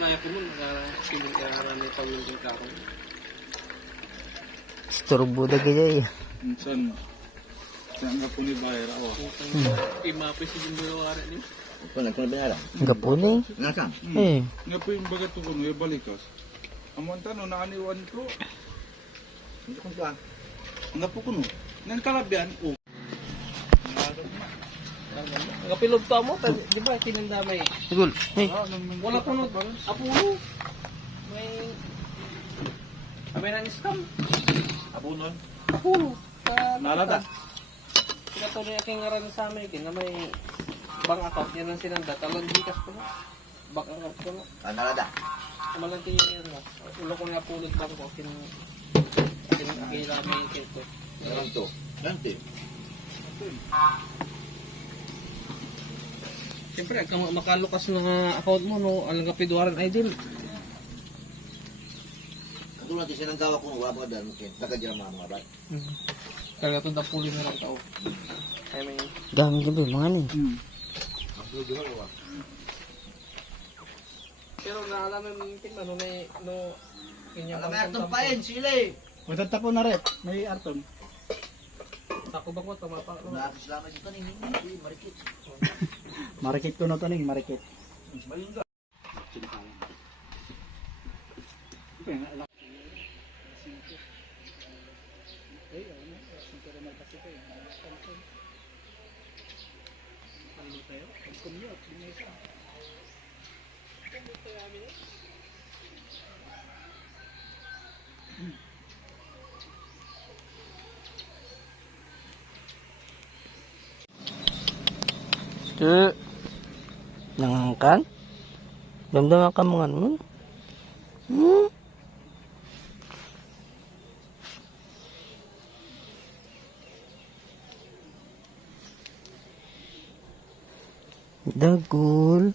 na ako mo, nag-aaral may pamilya ka ako. Istorbo na kaya eh. Minsan, saan nga po ni Bayra ako. Imapoy si Jimbo-Wara niyo. Ito, nagkala Gapon eh. Nasaan? Eh. Nga po yung bagat ko kuno, balikas. Amon tanong, naaniwan ko. Hindi kong tuwa. Nga po kuno, nang kalabyan, oh. Kapilog pa mo, di ba tinandamay? Sigul. Eh. Wala po no, apuno. May nang-scam. Abunon. Apuno. Nalada. Pinatuloy aking ngaran sa amin, na may bank account, yan ang sinanda. Talon Gcash ko na. Bank account ko na. Nalada. Kumalanti yun na. Ulo ko nga pulot bang ko. Kinagilami ko. Meron to. Ganti. Siyempre, makalukas na account mo, no? Alang kapidwaran ay din. Ito natin sinanggawa ko, wala pa dyan. Taga-dyan mga bat. Kaya ito na puli na lang tao. Ay may... Dami ka ba mga ano eh. Pero naalala ng tingnan, no? No... Alam mo, Arton pa yun, sila eh. Matata po na rin, may Arton. Ako ba ko, tumapa? Nakakis lamang ito ning hindi, marikit. Marikit ko na ito ning, marikit. Mayroon ka. Nangangkan? Damdam ka mga ano? Dagul.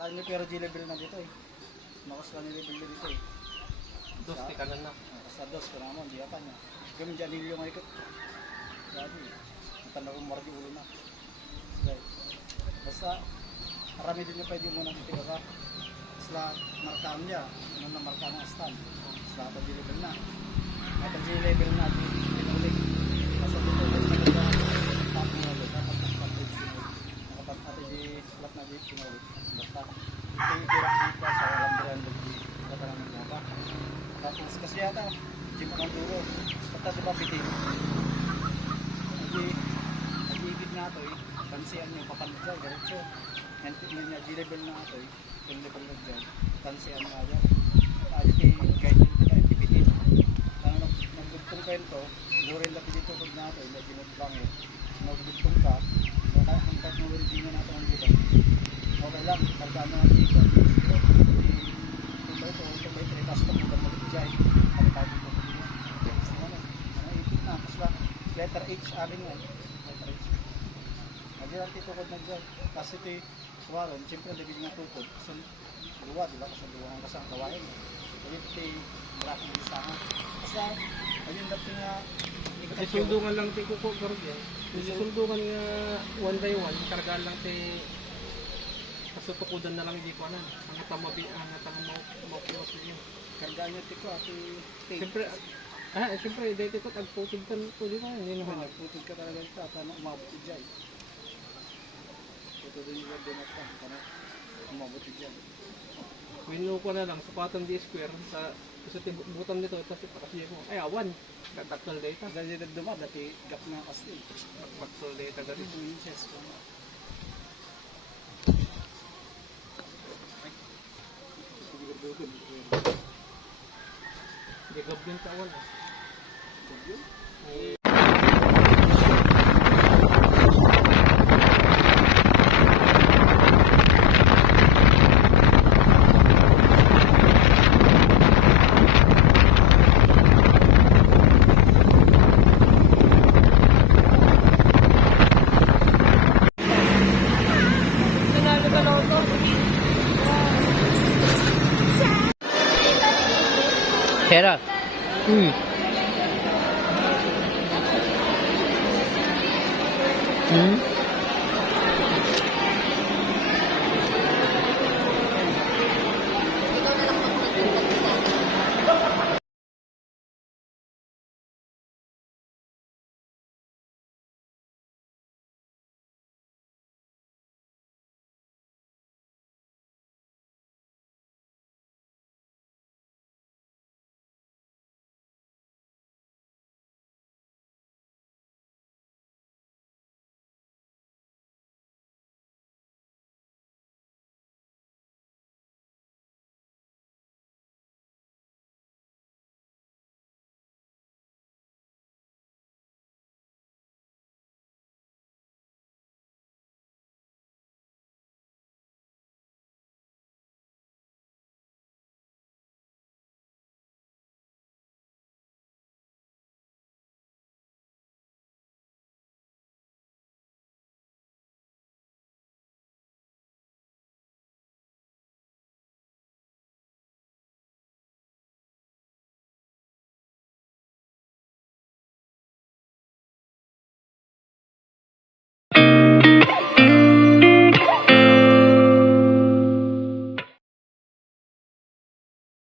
Akala niyo pero G-level na dito eh. Makas lang yung level dito eh. Dos, di kanan na. Basta dos, kung naman, di apa niya. Kami dyan nilyo nga ikot. Dati, matanda kong marami ulo na. Right. Basta, marami din niya pwede mo nang itiga ka. Basta, markaan niya. Nung namarkaan ang stand. Basta, ito G-level na. Ito G-level na, pinulik. Basta dito, basta na top mo ulit. Dapat nakapag-page nakapag-ate di-slap na pinulik. Basta, ito yung direct dito sa walang branded dito. Basta naman nga ba? Tapos kasi yata, gym ang duro. Basta diba pitin? Nag-iigid na ito eh. Tansiyan nyo, papalit dyan, diretso. Yan niya, G-level na ito eh. Yung level na dyan. Tansiyan nga dyan. Ayos eh, guide nyo ka, pipitin. Nagdugtong kayo ito, lurin na pinito kod na ito, hindi ginagpang eh. Nagdugtong ka, nakakangkat mo rin din na natin ang dito. Okay lang, pagkaan na ang dito. Ito may 3 custom mo ba mag-jay? Ano tayo dito ko dito? Ano ipit na, kasla. Letter H, aling nga. Letter H. Nagyan titukod na dyan. Kasi ito yung suwaron, siyempre nagiging nga tukod. So, luwa, di ba? Kasi luwa ang kasang kawain. So, ito yung malaking lisangan. Kasi, ayun dati nga, Kasi sundungan lang ti kuko karog yan. Kasi sundungan nga one by one, kargaan lang ti kasutukudan na lang di ko anan. Ang tamabi, ang maupiwas niyo. kargaan niya tiko, ati tape. Siyempre, dahil ito, tagputid ka po, di ba? Hindi Ano, naman. nagputod ka talaga ito, at ano, umabot si Jai. Ito din yung word na ano, umabot si Jai. Minu ko na lang, sapatan di square, sa butan nito, tapos ipakasya mo. Ay, awan. Taktal data. Dahil yung nagduma, dati gap nga kasi. Taktal data ka rin. 2 inches. Hindi gablin ka awan. Pera. Hmm.